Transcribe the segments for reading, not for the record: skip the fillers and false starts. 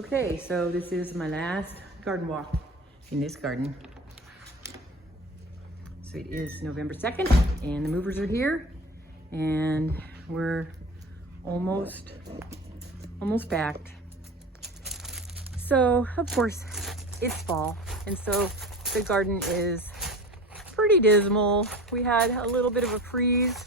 Okay, so this is my last garden walk in this garden. So it is November 2nd and the movers are here and we're almost backed. So of course it's fall and so the garden is pretty dismal. We had a little bit of a freeze,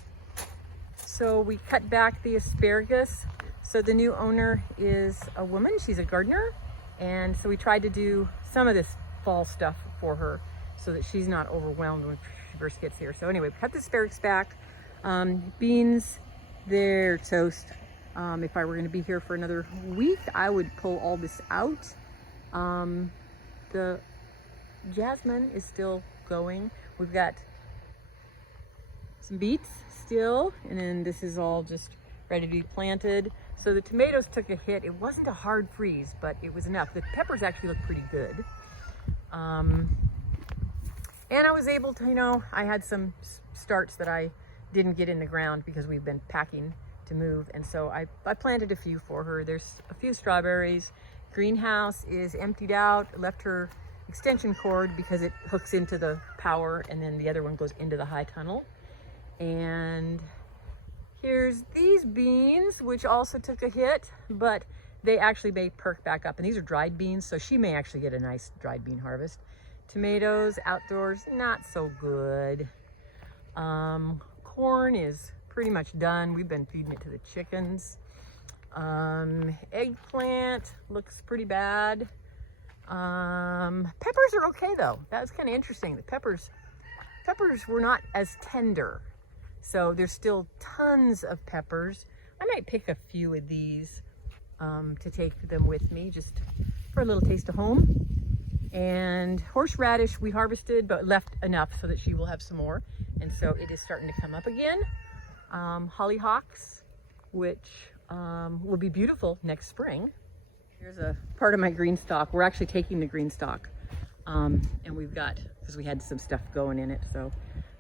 so we cut back the asparagus. So the new owner is a woman, she's a gardener, and so we tried to do some of this fall stuff for her so that she's not overwhelmed when she first gets here. So anyway, we cut the asparagus back. Beans, they're toast. If I were going to be here for another week, I would pull all this out. The jasmine is still going. We've got some beets still, and then this is all just ready to be planted. So the tomatoes took a hit. It wasn't a hard freeze, but it was enough. The peppers actually look pretty good. And I was able to, I had some starts that I didn't get in the ground because we've been packing to move. And so I planted a few for her. There's a few strawberries. Greenhouse is emptied out. Left her extension cord because it hooks into the power, and then the other one goes into the high tunnel. And here's these beans, which also took a hit, but they actually may perk back up. And these are dried beans, so she may actually get a nice dried bean harvest. Tomatoes outdoors, not so good. Corn is pretty much done. We've been feeding it to the chickens. Eggplant looks pretty bad. Peppers are okay though. That's kind of interesting. The peppers were not as tender. So there's still tons of peppers. I might pick a few of these to take them with me just for a little taste of home. And horseradish we harvested, but left enough so that she will have some more. And so it is starting to come up again. Hollyhocks, which will be beautiful next spring. Here's a part of my green stalk. We're actually taking the green stalk. And we've got, because we had some stuff going in it, so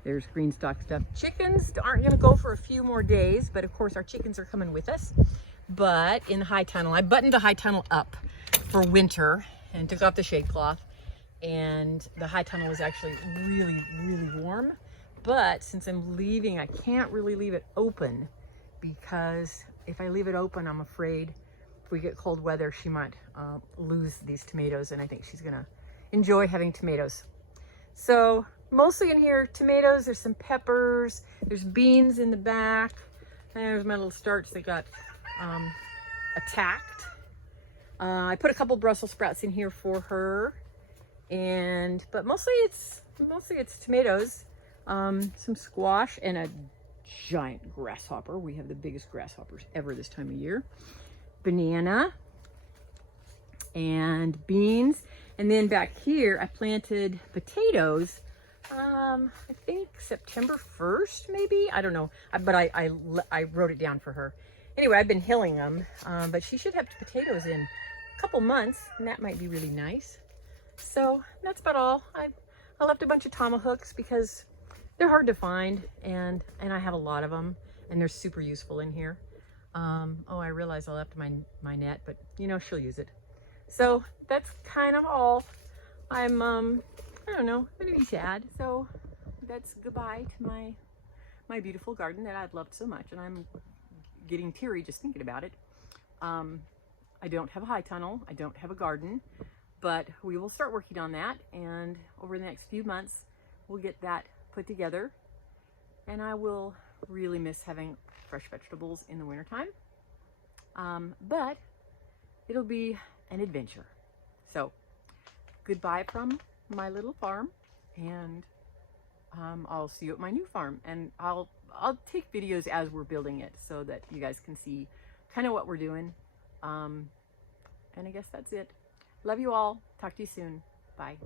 there's green stalk stuff. Chickens aren't gonna go for a few more days, but of course our chickens are coming with us. But in the high tunnel, I buttoned the high tunnel up for winter and took off the shade cloth. And the high tunnel is actually really, really warm. But since I'm leaving, I can't really leave it open because if I leave it open, I'm afraid if we get cold weather, she might lose these tomatoes, and I think she's gonna enjoy having tomatoes. So mostly in here, tomatoes, there's some peppers, there's beans in the back. There's my little starts that got attacked. I put a couple Brussels sprouts in here for her, but mostly it's tomatoes, some squash, and a giant grasshopper. We have the biggest grasshoppers ever this time of year. Banana and beans. And then back here I planted potatoes, I think September 1st maybe, I don't know, but I wrote it down for her. Anyway, I've been hilling them, but she should have potatoes in a couple months, and that might be really nice. So that's about all. I left a bunch of tomahawks because they're hard to find, and I have a lot of them, and they're super useful in here. Oh, I realized I left my net, but she'll use it. So that's kind of all. I'm I don't know, I'm gonna be sad. So that's goodbye to my beautiful garden that I've loved so much, and I'm getting teary just thinking about it. I don't have a high tunnel, I don't have a garden, but we will start working on that, and over the next few months we'll get that put together, and I will really miss having fresh vegetables in the wintertime. But it'll be an adventure. So goodbye from my little farm, and I'll see you at my new farm, and I'll take videos as we're building it so that you guys can see kind of what we're doing. And I guess that's it. Love you all. Talk to you soon. Bye.